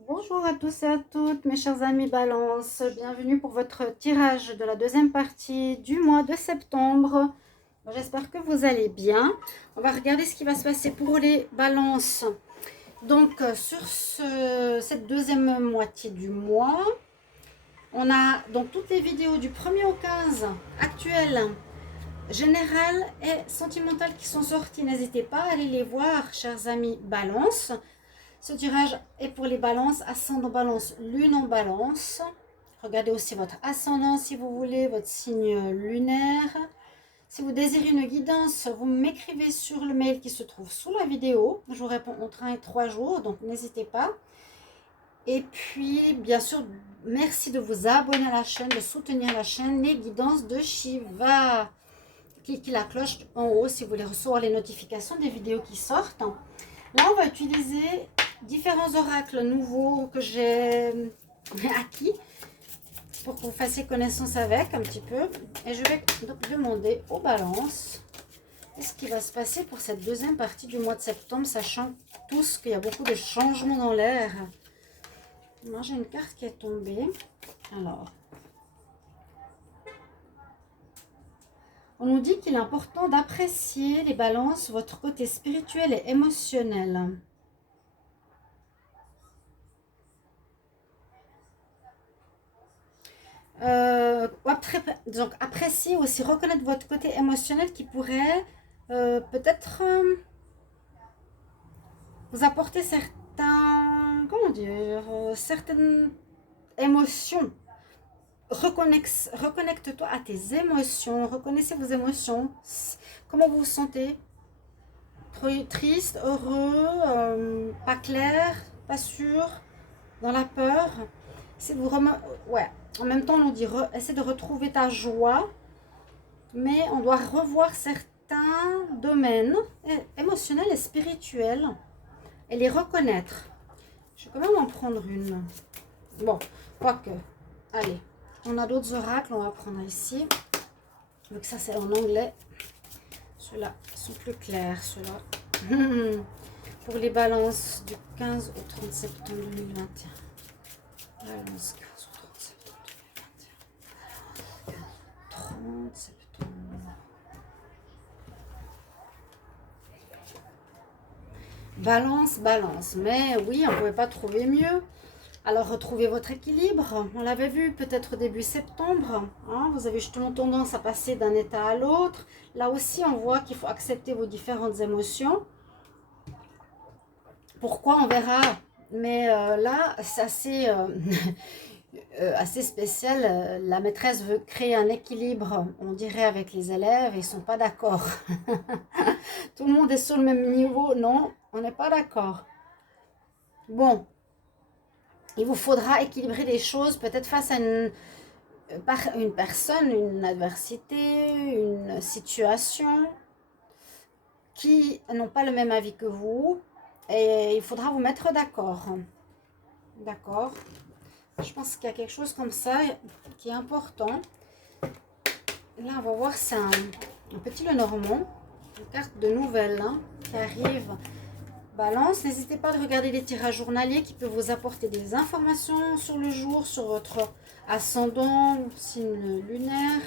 Bonjour à tous et à toutes, mes chers amis Balance. Bienvenue pour votre tirage de la deuxième partie du mois de septembre. J'espère que vous allez bien. On va regarder ce qui va se passer pour les balances. Donc, sur cette deuxième moitié du mois, on a donc toutes les vidéos du 1er au 15 actuelles, générales et sentimentales qui sont sorties. N'hésitez pas à aller les voir, chers amis Balance. Ce tirage est pour les balances, ascendant balance, lune en balance. Regardez aussi votre ascendant si vous voulez, votre signe lunaire. Si vous désirez une guidance, vous m'écrivez sur le mail qui se trouve sous la vidéo. Je vous réponds entre 1 et 3 jours, donc n'hésitez pas. Et puis, bien sûr, merci de vous abonner à la chaîne, de soutenir la chaîne, les guidances de Shiva. Cliquez la cloche en haut si vous voulez recevoir les notifications des vidéos qui sortent. Là, on va utiliser différents oracles nouveaux que j'ai acquis pour que vous fassiez connaissance avec un petit peu. Et je vais donc demander aux balances qu'est-ce qui va se passer pour cette deuxième partie du mois de septembre, sachant tous qu'il y a beaucoup de changements dans l'air. Moi, j'ai une carte qui est tombée. Alors, on nous dit qu'il est important d'apprécier les balances, votre côté spirituel et émotionnel. Donc apprécier aussi, reconnaître votre côté émotionnel qui pourrait peut-être vous apporter comment dire, certaines émotions. Reconnecte-toi à tes émotions, reconnaissez vos émotions, comment vous vous sentez, triste, heureux, pas clair, pas sûr, dans la peur. C'est vous ouais. En même temps, on dit essaie de retrouver ta joie, mais on doit revoir certains domaines émotionnels et spirituels et les reconnaître. Je vais quand même en prendre une. Bon, quoique. Allez, on a d'autres oracles, on va prendre ici. Donc ça, c'est en anglais. Ceux-là sont plus clairs, ceux-là. Pour les balances du 15 au 30 septembre 2021. Balance 15 au 30 septembre 2021. 30 septembre. Balance, balance. Mais oui, on ne pouvait pas trouver mieux. Alors, retrouvez votre équilibre. On l'avait vu peut-être début septembre. Hein, vous avez justement tendance à passer d'un état à l'autre. Là aussi, on voit qu'il faut accepter vos différentes émotions. Pourquoi, on verra. Mais là, c'est assez, assez spécial. La maîtresse veut créer un équilibre, on dirait, avec les élèves. Ils ne sont pas d'accord. Tout le monde est sur le même niveau. Non, on n'est pas d'accord. Bon, il vous faudra équilibrer les choses peut-être face à une personne, une adversité, une situation qui n'ont pas le même avis que vous. Et il faudra vous mettre d'accord. D'accord. Je pense qu'il y a quelque chose comme ça qui est important. Là, on va voir, c'est un petit Lenormand. Une carte de nouvelles hein, qui arrive. Balance, n'hésitez pas à regarder les tirages journaliers qui peuvent vous apporter des informations sur le jour, sur votre ascendant, signe lunaire.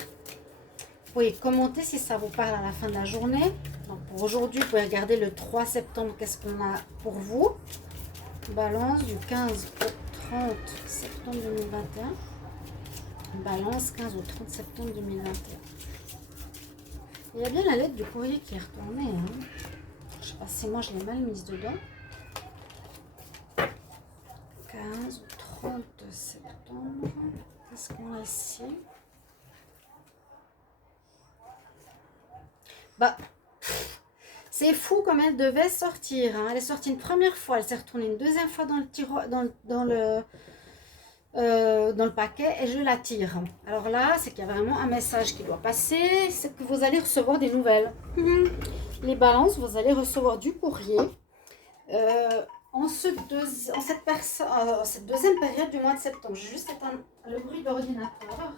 Vous pouvez commenter si ça vous parle à la fin de la journée. Donc pour aujourd'hui, vous pouvez regarder le 3 septembre, qu'est-ce qu'on a pour vous. Balance du 15 au 30 septembre 2021. Balance 15 au 30 septembre 2021. Il y a bien la lettre du courrier qui est retournée. Hein. Je ne sais pas si moi je l'ai mal mise dedans. 15 au 30 septembre. Qu'est-ce qu'on a ici? Bah, c'est fou comme elle devait sortir. Hein. Elle est sortie une première fois, elle s'est retournée une deuxième fois dans le tiroir, dans le paquet et je la tire. Alors là, c'est qu'il y a vraiment un message qui doit passer, c'est que vous allez recevoir des nouvelles. Les balances, vous allez recevoir du courrier. En cette deuxième période du mois de septembre, je vais juste éteindre le bruit d'ordinateur.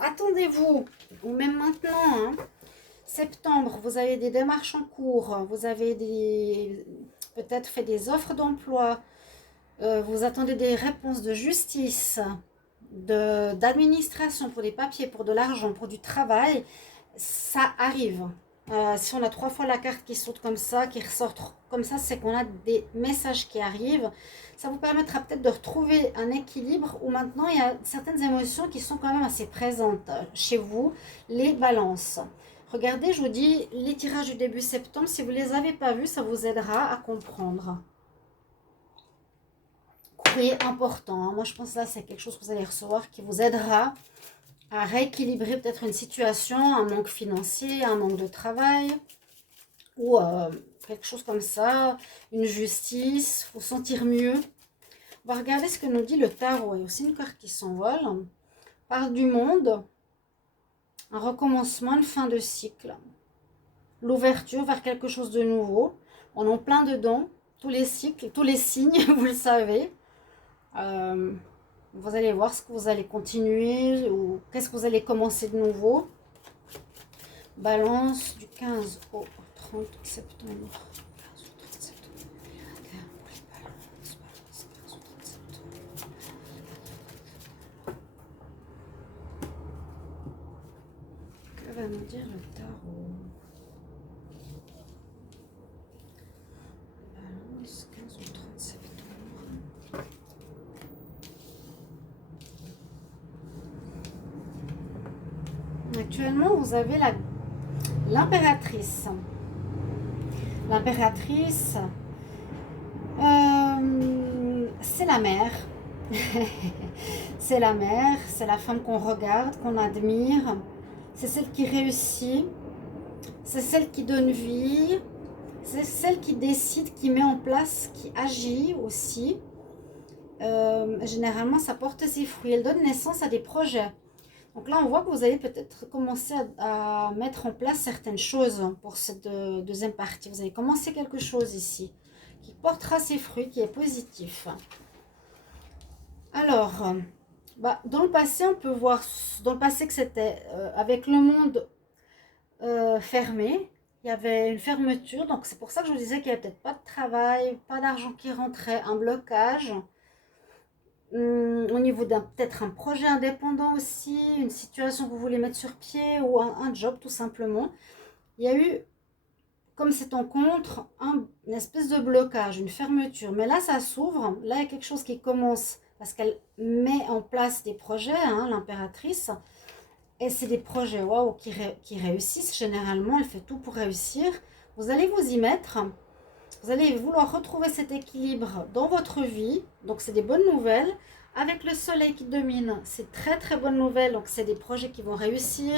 attendez-vous, ou même maintenant, hein, septembre, vous avez des démarches en cours, vous avez peut-être fait des offres d'emploi, vous attendez des réponses de justice, d'administration pour des papiers, pour de l'argent, pour du travail, ça arrive. Si on a 3 fois la carte qui saute comme ça, qui ressort comme ça, c'est qu'on a des messages qui arrivent. Ça vous permettra peut-être de retrouver un équilibre où maintenant il y a certaines émotions qui sont quand même assez présentes chez vous, les balances. Regardez, je vous dis, les tirages du début septembre, si vous ne les avez pas vus, ça vous aidera à comprendre. Courrier important, hein. Moi je pense que là c'est quelque chose que vous allez recevoir qui vous aidera à rééquilibrer peut-être une situation, un manque financier, un manque de travail, ou quelque chose comme ça, une justice, vous sentir mieux. On va regarder ce que nous dit le tarot. Il y a aussi une carte qui s'envole. Parle du monde, un recommencement, une fin de cycle, l'ouverture vers quelque chose de nouveau. On en plein dedans, tous les cycles, tous les signes, vous le savez. Vous allez voir ce que vous allez continuer ou qu'est-ce que vous allez commencer de nouveau. Balance du 15 au 30 septembre. 15 au 30 septembre. Pour les balances, balance 15 au 30 septembre. Que va nous dire le tarot? Balance 15 au 30 septembre. Actuellement, vous avez l'impératrice. L'impératrice, c'est la mère. C'est la mère, c'est la femme qu'on regarde, qu'on admire. C'est celle qui réussit. C'est celle qui donne vie. C'est celle qui décide, qui met en place, qui agit aussi. Généralement, ça porte ses fruits. Elle donne naissance à des projets. Donc là, on voit que vous allez peut-être commencer à mettre en place certaines choses pour cette deuxième partie. Vous allez commencer quelque chose ici qui portera ses fruits, qui est positif. Alors, dans le passé, on peut voir dans le passé que c'était avec le monde fermé. Il y avait une fermeture. Donc, c'est pour ça que je vous disais qu'il n'y avait peut-être pas de travail, pas d'argent qui rentrait, un blocage. Au niveau d'un peut-être un projet indépendant aussi, une situation que vous voulez mettre sur pied ou un job tout simplement. Il y a eu, comme cette rencontre, une espèce de blocage, une fermeture. Mais là, ça s'ouvre. Là, il y a quelque chose qui commence parce qu'elle met en place des projets, hein, l'impératrice. Et c'est des projets waouh, qui réussissent généralement. Elle fait tout pour réussir. Vous allez vous y mettre. Vous allez vouloir retrouver cet équilibre dans votre vie. Donc, c'est des bonnes nouvelles. Avec le soleil qui domine, c'est très, très bonne nouvelle. Donc, c'est des projets qui vont réussir.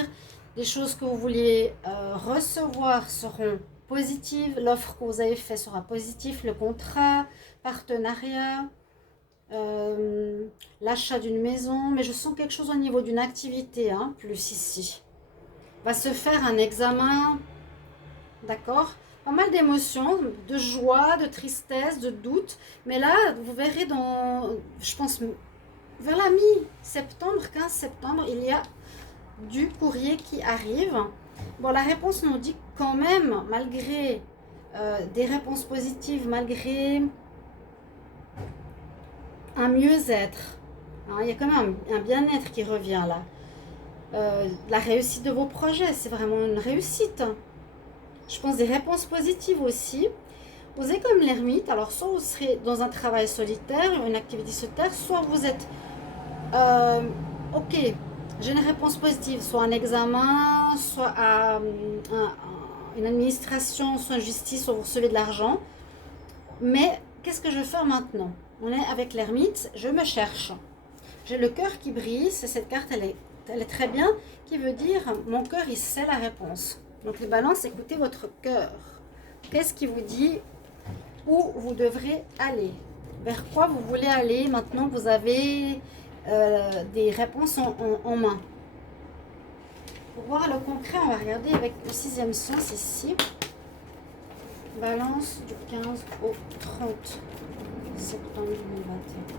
Les choses que vous vouliez recevoir seront positives. L'offre que vous avez faite sera positive. Le contrat, partenariat, l'achat d'une maison. Mais je sens quelque chose au niveau d'une activité, hein, plus ici. Va se faire un examen, d'accord ? Pas mal d'émotions, de joie, de tristesse, de doute. Mais là, vous verrez je pense, vers la mi-septembre, 15 septembre, il y a du courrier qui arrive. Bon, la réponse nous dit quand même, malgré des réponses positives, malgré un mieux-être, hein, il y a quand même un bien-être qui revient là. La réussite de vos projets, c'est vraiment une réussite. Je pense des réponses positives aussi. Vous êtes comme l'ermite. Alors, soit vous serez dans un travail solitaire, une activité solitaire, soit vous êtes... ok, j'ai une réponse positive, soit un examen, soit une administration, soit une justice, soit vous recevez de l'argent. Mais qu'est-ce que je vais faire maintenant? On est avec l'ermite, je me cherche. J'ai le cœur qui brille. Cette carte, elle est très bien, qui veut dire mon cœur, il sait la réponse. Donc les balances, écoutez votre cœur. Qu'est-ce qui vous dit où vous devrez aller? Vers quoi vous voulez aller maintenant que vous avez des réponses en main? Pour voir le concret, on va regarder avec le 6e sens ici. Balance du 15 au 30 septembre 2021.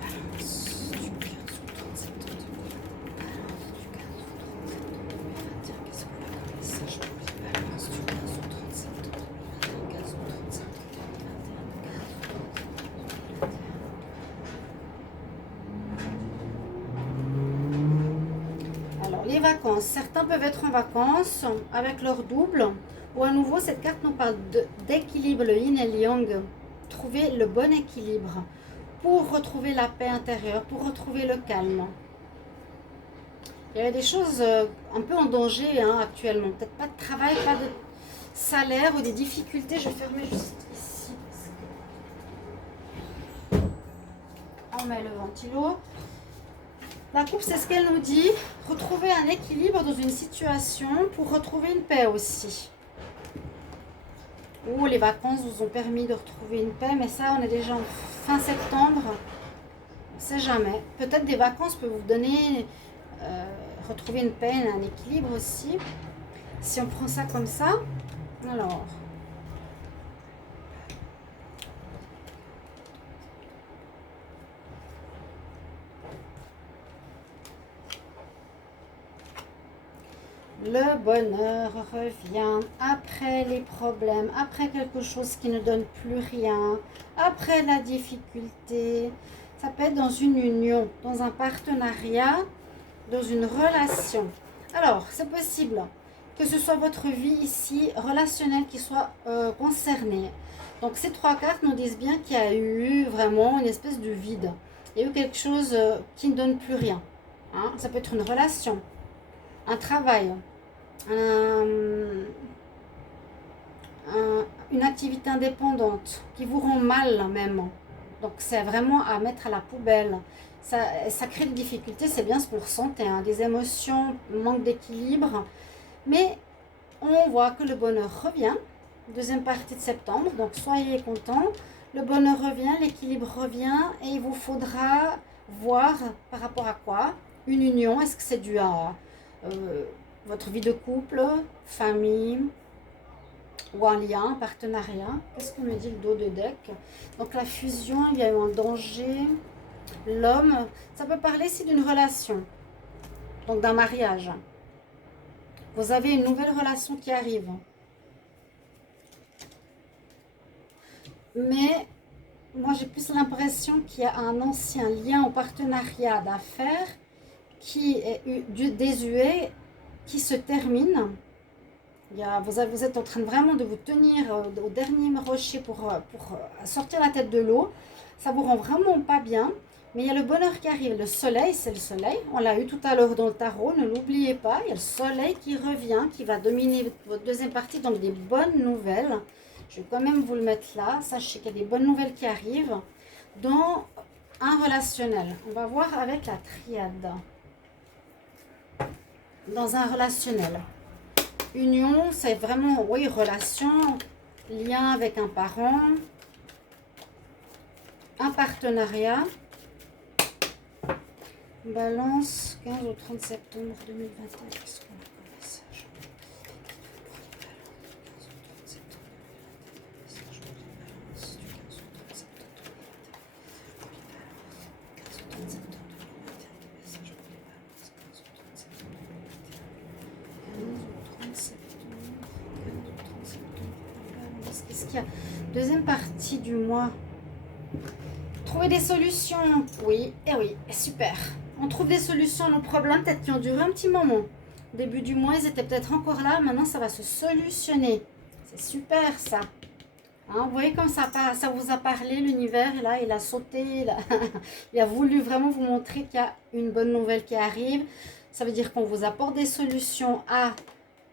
Balance du 15 au 30 septembre 2021. vacances. Certains peuvent être en vacances avec leur double. Ou à nouveau, cette carte nous parle d'équilibre, le yin et le yang. Trouver le bon équilibre pour retrouver la paix intérieure, pour retrouver le calme. Il y a des choses un peu en danger actuellement. Peut-être pas de travail, pas de salaire ou des difficultés. Je vais fermer juste ici. On met le ventilo. La coupe, c'est ce qu'elle nous dit. Retrouver un équilibre dans une situation pour retrouver une paix aussi. Ou les vacances vous ont permis de retrouver une paix. Mais ça, on est déjà en fin septembre. On ne sait jamais. Peut-être des vacances peuvent vous donner... retrouver une paix, un équilibre aussi. Si on prend ça comme ça, alors... Le bonheur revient après les problèmes, après quelque chose qui ne donne plus rien, après la difficulté. Ça peut être dans une union, dans un partenariat, dans une relation. Alors, c'est possible que ce soit votre vie ici, relationnelle, qui soit concernée. Donc, ces trois cartes nous disent bien qu'il y a eu vraiment une espèce de vide. Il y a eu quelque chose qui ne donne plus rien. Hein. Ça peut être une relation, un travail, une activité indépendante qui vous rend mal même. Donc, c'est vraiment à mettre à la poubelle. Ça crée des difficultés, c'est bien ce qu'on ressentait, hein, des émotions, manque d'équilibre. Mais on voit que le bonheur revient, deuxième partie de septembre, donc soyez contents. Le bonheur revient, l'équilibre revient et il vous faudra voir par rapport à quoi. Une union, est-ce que c'est dû à votre vie de couple, famille ou un lien, un partenariat? Qu'est-ce que me dit le dos de deck? Donc la fusion, il y a eu un danger. L'homme, ça peut parler ici d'une relation, donc d'un mariage. Vous avez une nouvelle relation qui arrive. Mais moi, j'ai plus l'impression qu'il y a un ancien lien au partenariat d'affaires qui est désuet, qui se termine. Vous êtes en train vraiment de vous tenir au dernier rocher pour sortir la tête de l'eau. Ça vous rend vraiment pas bien. Mais il y a le bonheur qui arrive. Le soleil, c'est le soleil. On l'a eu tout à l'heure dans le tarot. Ne l'oubliez pas. Il y a le soleil qui revient, qui va dominer votre deuxième partie. Donc des bonnes nouvelles. Je vais quand même vous le mettre là. Sachez qu'il y a des bonnes nouvelles qui arrivent dans un relationnel. On va voir avec la triade. Dans un relationnel. Union, c'est vraiment, oui, relation, lien avec un parent, un partenariat. Balance, 15 au 30 septembre 2021. Qu'est-ce qu'on a comme message? Qu'est-ce qu'il y a? Deuxième partie du mois. Trouver des solutions. Oui, et oui, super. On trouve des solutions à nos problèmes, peut-être qui ont duré un petit moment. Début du mois, ils étaient peut-être encore là. Maintenant, ça va se solutionner. C'est super, ça. Hein, vous voyez comme ça vous a parlé, l'univers. Là, il a sauté. Il a voulu vraiment vous montrer qu'il y a une bonne nouvelle qui arrive. Ça veut dire qu'on vous apporte des solutions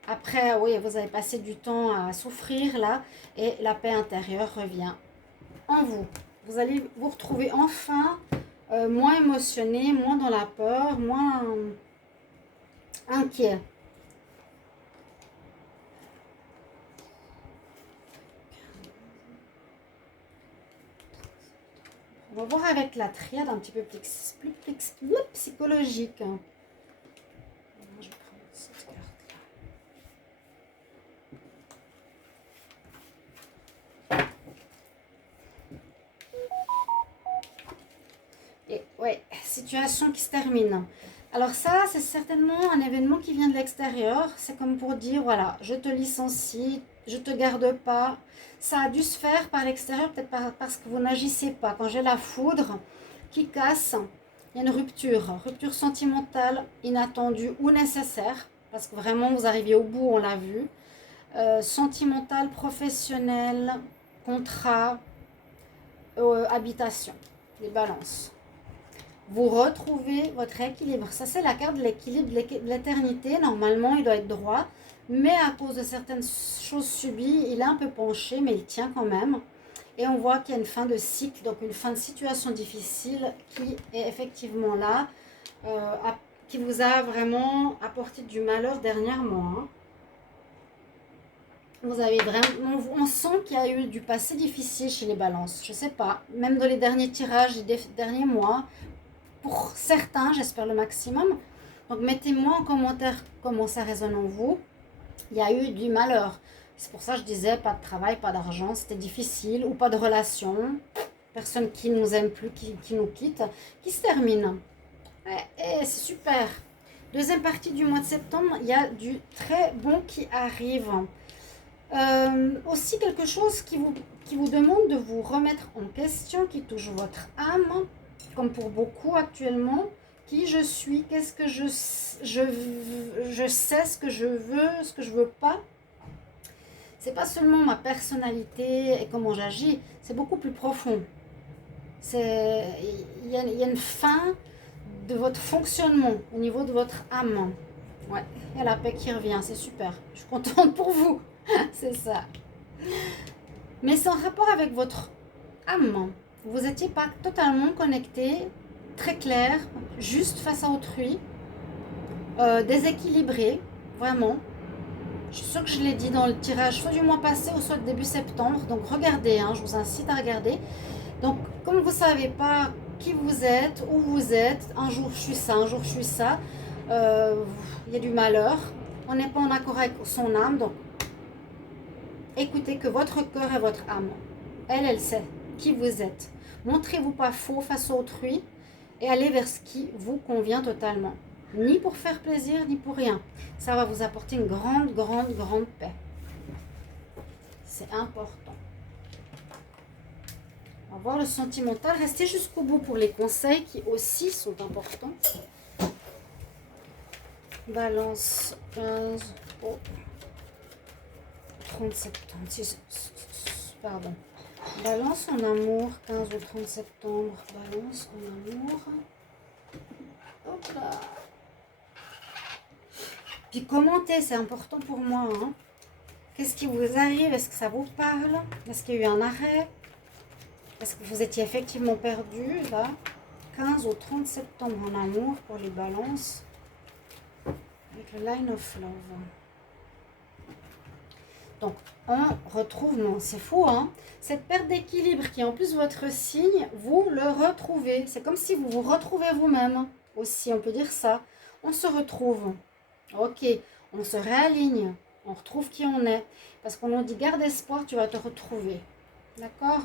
après, oui, vous avez passé du temps à souffrir, là. Et la paix intérieure revient en vous. Vous allez vous retrouver enfin moins émotionné, moins dans la peur, moins inquiet. On va voir avec la triade un petit peu plus psychologique. Je vais prendre cette carte-là. Et ouais, situation qui se termine. Alors ça, c'est certainement un événement qui vient de l'extérieur. C'est comme pour dire, voilà, je te licencie, je te garde pas. Ça a dû se faire par l'extérieur, peut-être parce que vous n'agissez pas. Quand j'ai la foudre qui casse, Il y a une rupture sentimentale, inattendue ou nécessaire, parce que vraiment vous arrivez au bout, on l'a vu. Sentimentale, professionnelle, contrat, habitation, les balances. Vous retrouvez votre équilibre. Ça, c'est la carte de l'équilibre de l'éternité. Normalement, il doit être droit, mais à cause de certaines choses subies, il est un peu penché, mais il tient quand même. Et on voit qu'il y a une fin de cycle, donc une fin de situation difficile qui est effectivement là, qui vous a vraiment apporté du malheur dernièrement. Hein. Vous avez vraiment, on sent qu'il y a eu du passé difficile chez les balances. Je sais pas, même dans les derniers tirages des derniers mois, pour certains, j'espère le maximum. Donc mettez-moi en commentaire comment ça résonne en vous. Il y a eu du malheur. C'est pour ça que je disais pas de travail, pas d'argent, c'était difficile, ou pas de relation. Personne qui nous aime plus, qui nous quitte, qui se termine. Et c'est super. Deuxième partie du mois de septembre, il y a du très bon qui arrive. Aussi quelque chose qui vous demande de vous remettre en question, qui touche votre âme, comme pour beaucoup actuellement. Qui je suis, qu'est-ce que je sais, ce que je veux, ce que je veux pas. C'est pas seulement ma personnalité et comment j'agis, c'est beaucoup plus profond. Il y a une fin de votre fonctionnement au niveau de votre âme. Ouais, il y a la paix qui revient, c'est super. Je suis contente pour vous. C'est ça. Mais c'est en rapport avec votre âme. Vous n'étiez pas totalement connecté, très clair, juste face à autrui, déséquilibré, vraiment. Je suis sûre que je l'ai dit dans le tirage, soit du mois passé ou soit début septembre. Donc regardez, hein, je vous incite à regarder. Donc comme vous ne savez pas qui vous êtes, où vous êtes, un jour je suis ça, un jour je suis ça, il y a du malheur. On n'est pas en accord avec son âme, donc écoutez que votre cœur et votre âme, elle sait qui vous êtes. Montrez-vous pas faux face à autrui et allez vers ce qui vous convient totalement. Ni pour faire plaisir, ni pour rien. Ça va vous apporter une grande, grande, grande paix. C'est important. On va voir le sentimental. Restez jusqu'au bout pour les conseils qui aussi sont importants. Balance 15 au 30 septembre. Pardon. Balance en amour, 15 au 30 septembre. Balance en amour. Hop là. Puis commentez, c'est important pour moi. Hein. Qu'est-ce qui vous arrive? Est-ce que ça vous parle? Est-ce qu'il y a eu un arrêt? Est-ce que vous étiez effectivement perdu là? 15 au 30 septembre en amour pour les balances. Avec le Line of Love. Donc, on retrouve, non, c'est fou, hein? Cette perte d'équilibre qui est en plus votre signe, vous le retrouvez. C'est comme si vous vous retrouvez vous-même aussi, on peut dire ça. On se retrouve. Ok, on se réaligne. On retrouve qui on est. Parce qu'on nous dit, garde espoir, tu vas te retrouver. D'accord?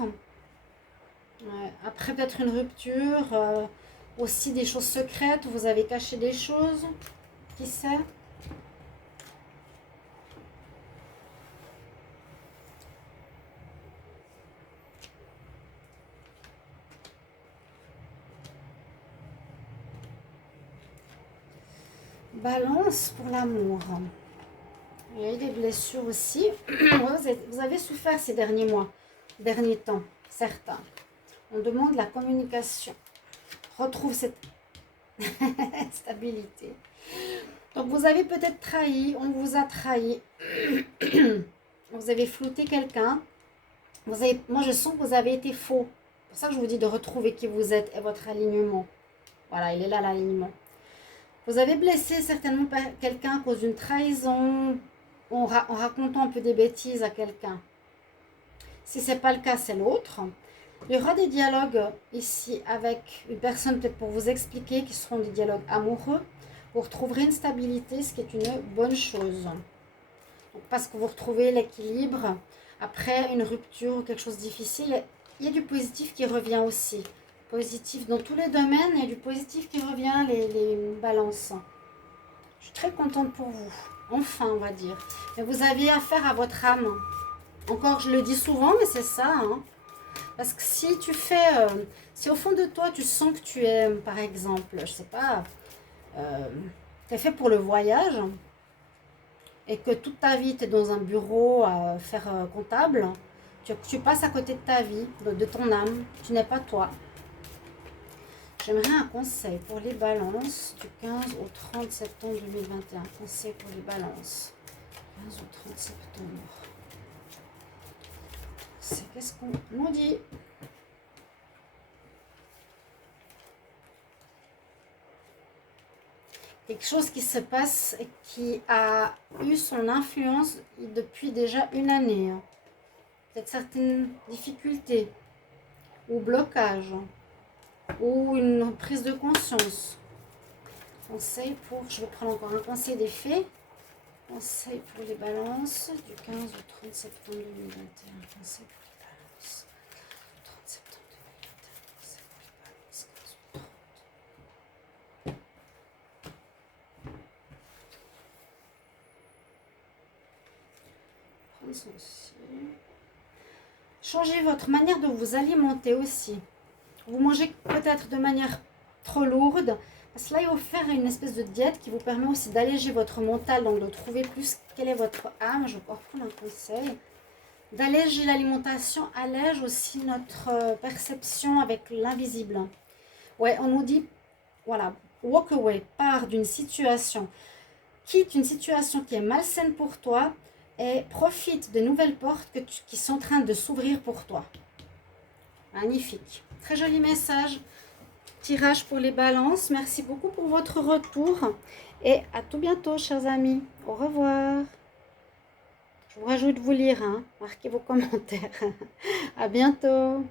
Ouais. Après, peut-être une rupture. Aussi des choses secrètes. Vous avez caché des choses. Qui sait? Balance pour l'amour. Il y a eu des blessures aussi. Vous avez souffert ces derniers mois, derniers temps, certains. On demande la communication. Retrouve cette stabilité. Donc vous avez peut-être trahi, on vous a trahi. Vous avez flouté quelqu'un. Moi je sens que vous avez été faux. C'est pour ça que je vous dis de retrouver qui vous êtes et votre alignement. Voilà, il est là l'alignement. Vous avez blessé certainement quelqu'un à cause d'une trahison, en racontant un peu des bêtises à quelqu'un. Si ce n'est pas le cas, c'est l'autre. Il y aura des dialogues ici avec une personne peut-être pour vous expliquer qui seront des dialogues amoureux. Vous retrouverez une stabilité, ce qui est une bonne chose. Donc, parce que vous retrouvez l'équilibre après une rupture ou quelque chose de difficile. Il y a du positif qui revient aussi. Positif dans tous les domaines, il y a du positif qui revient, les balances. Je suis très contente pour vous. Enfin, on va dire. Mais vous aviez affaire à votre âme. Encore, je le dis souvent, mais c'est ça. Hein. Parce que si tu fais, si au fond de toi, tu sens que tu es, par exemple, je sais pas, tu es fait pour le voyage et que toute ta vie, tu es dans un bureau à faire comptable, tu passes à côté de ta vie, de ton âme, tu n'es pas toi. J'aimerais un conseil pour les balances du 15 au 30 septembre 2021. Conseil pour les balances. 15 au 30 septembre. C'est qu'est-ce qu'on nous dit? Quelque chose qui se passe et qui a eu son influence depuis déjà une année. Peut-être certaines difficultés ou blocages ou une prise de conscience. Conseil pour, je vais prendre encore un conseil des fées. Conseil pour les balances du 15 au 30 septembre 2021. Conseil pour les balances. 30 septembre 2021. Conseil pour les balances. 15 au 30. Prendre ça aussi. Changez votre manière de vous alimenter aussi. Vous mangez peut-être de manière trop lourde. Parce que là, il faut faire une espèce de diète qui vous permet aussi d'alléger votre mental, donc de trouver plus quelle est votre âme. Je vais encore prendre un conseil. D'alléger l'alimentation allège aussi notre perception avec l'invisible. Ouais, on nous dit, voilà, walk away, pars d'une situation, quitte une situation qui est malsaine pour toi et profite des nouvelles portes qui sont en train de s'ouvrir pour toi. Magnifique. Très joli message. Tirage pour les balances. Merci beaucoup pour votre retour. Et à tout bientôt, chers amis. Au revoir. Je vous rajoute de vous lire. Marquez vos commentaires. À bientôt.